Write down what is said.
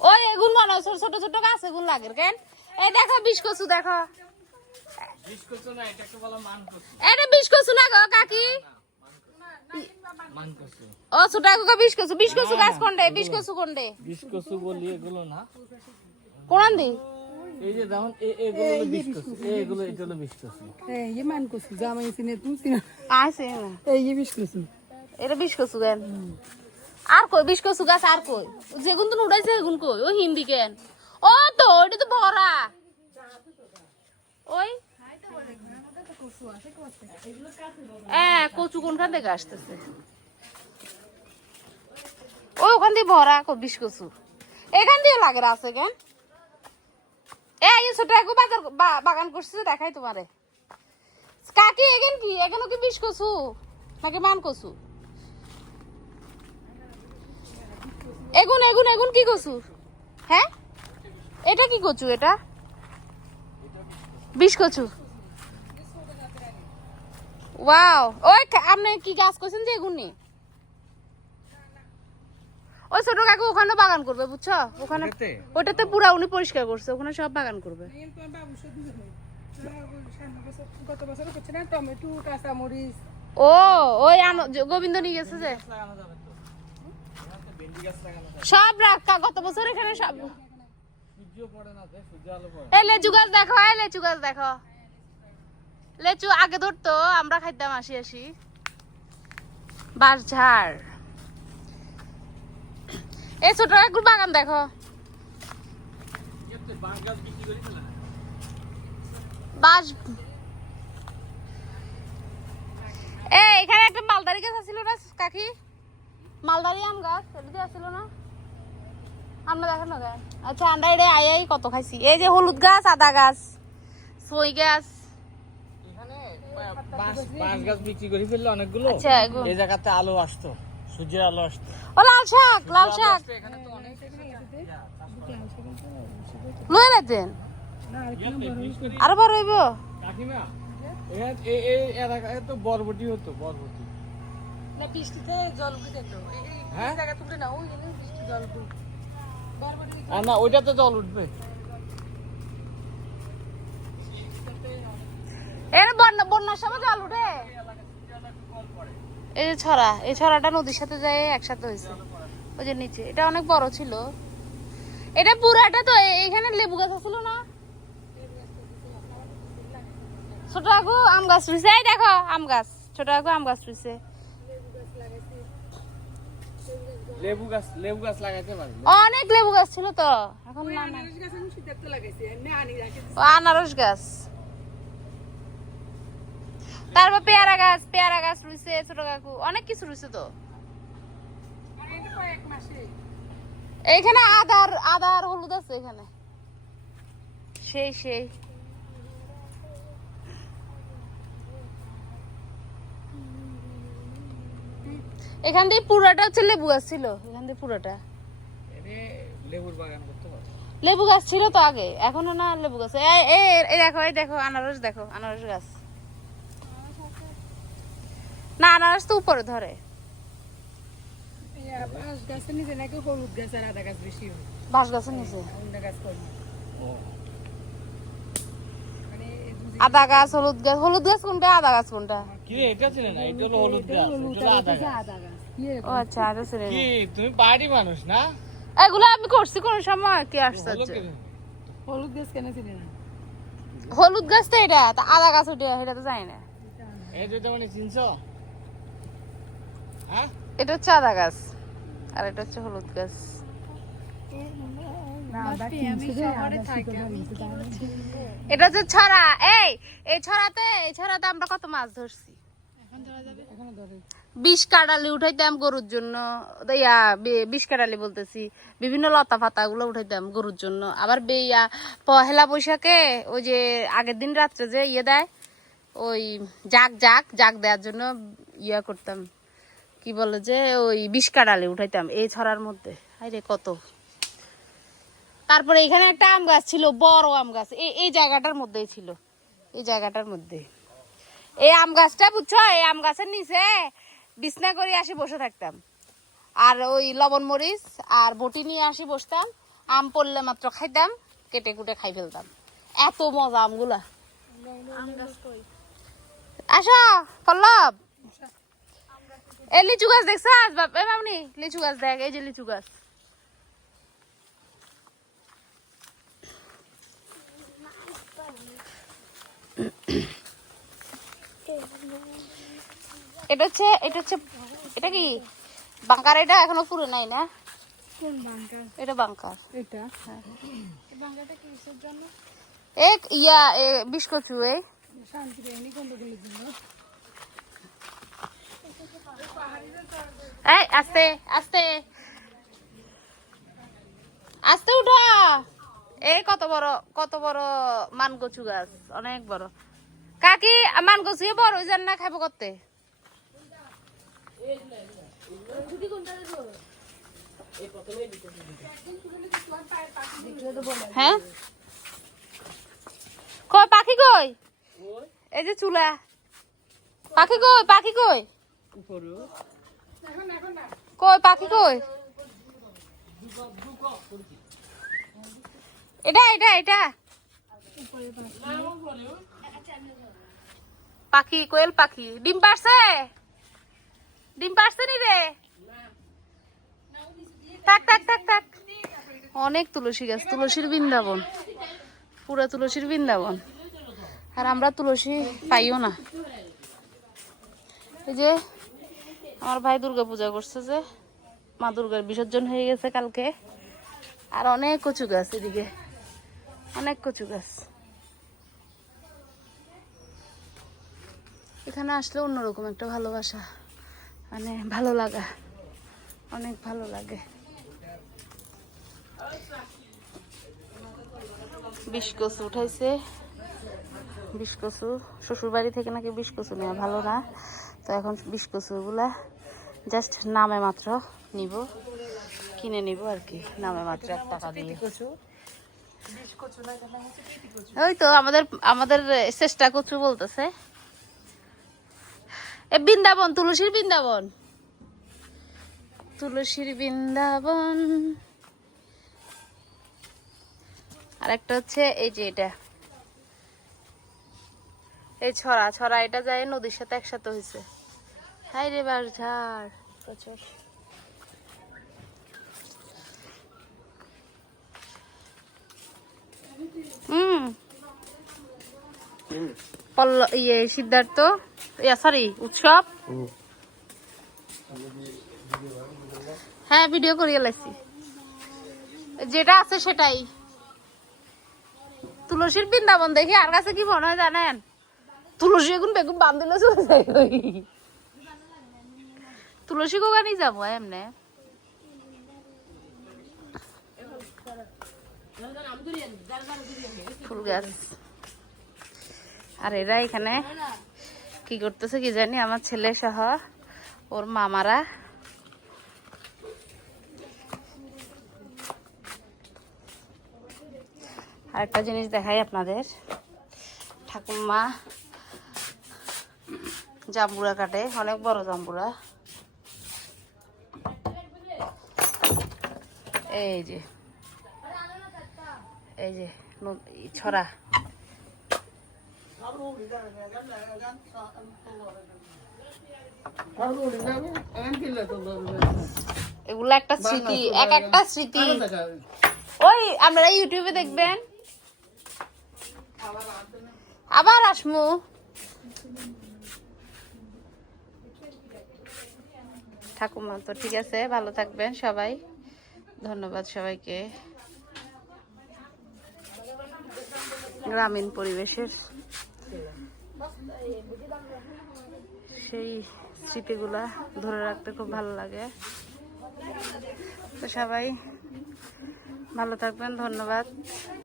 ওই এগুন মনে হয় ছোট ছোট গাছ এগুন লাগে কেন? এই দেখো বিষ কচু দেখো। বিশ করছ না এটাকে বলা মান করছ এটা বিষ কচু না গো কাকি? মান ও ছোট এগুলো বিষ কচু বিষ কচু গাছ কোনডে? বিষ কচু কোনডে? বিশ করছ বলি এগুলো না। কোন দি এই যে এগুলো এগুলো এই যে মান জামাই সিনে সিনে আছে এই যে বিশ কসু এটা বিষ কচু কেন? আর কই বিষ কচু গাছ আর কই? যেগুন তো উড়াইছে এগুন কই? ও হিন্দি কেন? ও তো ওটা তো ভরা। ওই? হ্যাঁ কচু কোনখান থেকে আসতেছে? ওই ওখান দিয়ে ভরা বিষ কচু এখান দিয়ে লাগে আছে কেন? এ, এই ছোট একু বাজার বাগান করছে, দেখাই তোমারে। কাকি, এখান কি? এখানে কি বিষ কচু নাকি মান কচু এগুন এগুন এগুন কি কচু? হ্যাঁ? এটা কি কচু এটা? বিষ কচু? ওয়াও ওই আপনি কি গাছ করছেন যে এগুন নি ওই ছোট কাকু ওখানে বাগান করবে বুঝছ? ওখানে ওটাতে? পুরা উনি পরিষ্কার করছে ওখানে সব বাগান করবে। ও ওই গোবিন্দ নিয়ে গেছে যে লাগানো যাবে তো এখানে তো ভেন্ডি গাছ লাগানো যাবে সব রাখা গত বছর এখানে সব। এই লেচু গাছ দেখো, এই লেচু গাছ দেখো। লেচু আগে ধরতো, আমরা খাইতাম আসি আসি বাঁশ ঝাড় এই ছোট কাকুর বাগান দেখো। বাঁশ এখানে একটা মালদারি গাছ আছিল না, কাকি? মালদারি আম গাছ এদিকে আছিল না আমরা দেখেন না? আচ্ছা আমরা এটা আই আই কত খাইছি এই যে হলুদ গাছ আদা গাছ সই গাছ এখানে বাঁশ বাঁশ গাছ বিক্রি করে ফেললে অনেকগুলো আচ্ছা এগুলো এই জায়গাতে আলো আসতো সূর্যের আলো আসতো ও লাল শাক লাল শাক লয়ে আরও বড় হইব কাকিমা তো বরবটি হতো বরবটি না বৃষ্টিতে জল উঠে যেত এই এই হ্যাঁ? জায়গা তুলে না ওই জন্য বৃষ্টি জল উঠে আর না ওইটাতে জল উঠবে। এর বন্যা বন্যার সময় জল উঠে? এই যে ছড়া এই ছড়াটা নদীর সাথে যায় একসাথে হয়েছে। ওই যে নিচে এটা অনেক বড় ছিল। এটা পুরাটা তো লেবু গাছ ছিল না? ছোট আগু আম গাছ রুইছে এই দেখো আম গাছ ছোট আগু আম গাছ রুইছে লেবু গাছ লেবু গাছ লাগাইতে পারি। অনেক লেবু গাছ ছিল তো। এখন না না। আনারস গাছ আমি শীতের লাগাইছি এমনি আনি রাখি আনারস গাছ। তারপর পেয়ারা গাছ পেয়ারা গাছ রুইছে ছোট কাকু। অনেক কিছু রুইছে তো। এইখানে আদার আদার হলুদ আছে এখানে। সেই সেই। এখান দিয়ে পুরাটা হচ্ছে লেবু গাছ ছিল এখান দিয়ে পুরাটা। লেবুর বাগান করতে পারি। লেবু গাছ ছিল তো আগে এখনও না লেবু গাছ। এই- দেখো এই দেখো আনারস দেখো আনারস গাছ। না আনারস তো উপরে ধরে। বাঁশ গাছের নিচে নাকি হলুদ গাছ আর আদা গাছ বেশি হয়। বাঁশ গাছের নিচে। অন্য গাছ কম ও মানে এই দুই আদা গাছ হলুদ গাছ হলুদ গাছ কোনটা? আদা গাছ কোনটা? কি রে, এটা ছিল না এটা হলো হলুদ গাছ এটা আদা গাছ। ও আচ্ছা আদা ছিল কি তুমি বাড়ি মানুষ না? এগুলো আমি করছি কোন সময় কি আসছে? হলুদ গাছ কেন ছিল না? হলুদ গাছ তো এটা তা আদা গাছ উঠে এটা তো জানি না। এই যে মানে চিনছ হ্যাঁ? এটা হচ্ছে আদা গাছ আর এটা হচ্ছে হলুদ গাছ। এটা হচ্ছে ছড়া এই এই ছড়াতে এই ছড়াতে আমরা কত মাছ ধরছি? বিষ কাটালি উঠাইতাম গরুর জন্য ইয়া বিষ কাটালি বলতেছি। বিভিন্ন লতা পাতা গুলো উঠাইতাম গরুর জন্য। আবার বে ইয়া পহেলা বৈশাখে ওই যে আগের দিন রাত্রে যে ইয়ে দেয় ওই জাগ জাগ জাগ দেওয়ার জন্য ইয়া করতাম। কি বলে যে ওই বিষ কাটালি উঠাইতাম এই ছড়ার মধ্যে। আরে কত। তারপরে এখানে একটা আম গাছ ছিল, বড় আম গাছ। এই জায়গাটার মধ্যেই ছিল। এই জায়গাটার মধ্যে এই আম গাছটা বুঝছ? এই আম গাছের নিচে বিছনা করে আসে বসে থাকতাম। আর ওই লবণ মরিচ আর বটি নিয়ে আসি বসতাম। আম পড়লে মাত্র খাইতাম, কেটে কুটে খাই ফেলতাম। এত মজা আমগুলা। আসো, পল্লব। এ লিচু গাছ দেখছ? বাপ এ মামনি, লিচু গাছ দেখ, এই যে লিচু গাছ। এটা হচ্ছে এটা হচ্ছে এটা কি? বাঙ্কার এটা এখনও পুরো নাই না? এটা বাঙ্কার এটা? জন্য? এক ইয়া এ বিষ কচু এই শান্তি রেনি এই আস্তে আস্তে। আস্তে উঠা। এই কত বড় কত বড় মান কচু গাছ, অনেক বড়। কাকি মান কচু এ বড় যান না খাব করতে? হ্যাঁ? কই, পাখি কই? এই যে চুলা। পাখি কই পাখি কই? কই, পাখি কই? এটা এটা এটা। পাখি, কোয়েল পাখি। ডিম পারছে? ডিম পারছে নি রে? থাক থাক থাক থাক। অনেক তুলসী গাছ, তুলসীর বৃন্দাবন। পুরা তুলসীর বৃন্দাবন। আর আমরা তুলসী পাইও না। এই যে আমার ভাই দুর্গা পূজা করছে যে, মা দুর্গার বিসর্জন হয়ে গেছে কালকে। আর অনেক কচু গাছ এদিকে। অনেক কচু গাছ। এখানে আসলে অন্যরকম একটা ভালোবাসা। মানে ভালো লাগা। অনেক ভালো লাগে। বিষ কচু উঠাইছে। বিষ কচু শ্বশুর বাড়ি থেকে নাকি বিষ কচু নেওয়া ভালো না। তো এখন বিষ কচুগুলা জাস্ট নামে মাত্র নিব। কিনে নিব আর কি, নামে মাত্র এক টাকা দিয়ে। ওই তো আমাদের আমাদের চেষ্টা কচু বলতেছে। এ বৃন্দাবন তুলসীর বৃন্দাবন। তুলসীর বৃন্দাবন। আর একটা হচ্ছে এই যে এটা। এই ছড়া ছড়া এটা যায় নদীর সাথে একসাথে হয়েছে হাই রে বার ঝাড় প্রচুর। ইয়ে সিদ্ধার্থ সরি উৎসব। হ্যাঁ ভিডিও করিয়ে লাইছি। যেটা আছে সেটাই। তুলসীর বৃন্দাবন দেখি, আর কাছে কি মনে হয় জানেন? তুলসী এখন বেগুন বাম দিলে চলে যায়। তুলসী গোগানি যাব, এমনে। ফুল গাছ। আর এরা এখানে কি করতেছে কি জানি, আমার ছেলে সহ ওর মামারা। আরেকটা জিনিস দেখাই আপনাদের। ঠাকুমা জাম্বুরা কাটে, অনেক বড় জাম্বুরা। এই যে এই যে ছড়া। এগুলো একটা স্মৃতি এক একটা স্মৃতি। ওই আপনারা ইউটিউবে দেখবেন। আবার আসমু। ঠাকুমা তো ঠিক আছে ভালো থাকবেন সবাই। ধন্যবাদ সবাইকে। গ্রামীণ পরিবেশের সেই স্মৃতিগুলা ধরে রাখতে খুব ভালো লাগে। তো সবাই ভালো থাকবেন ধন্যবাদ।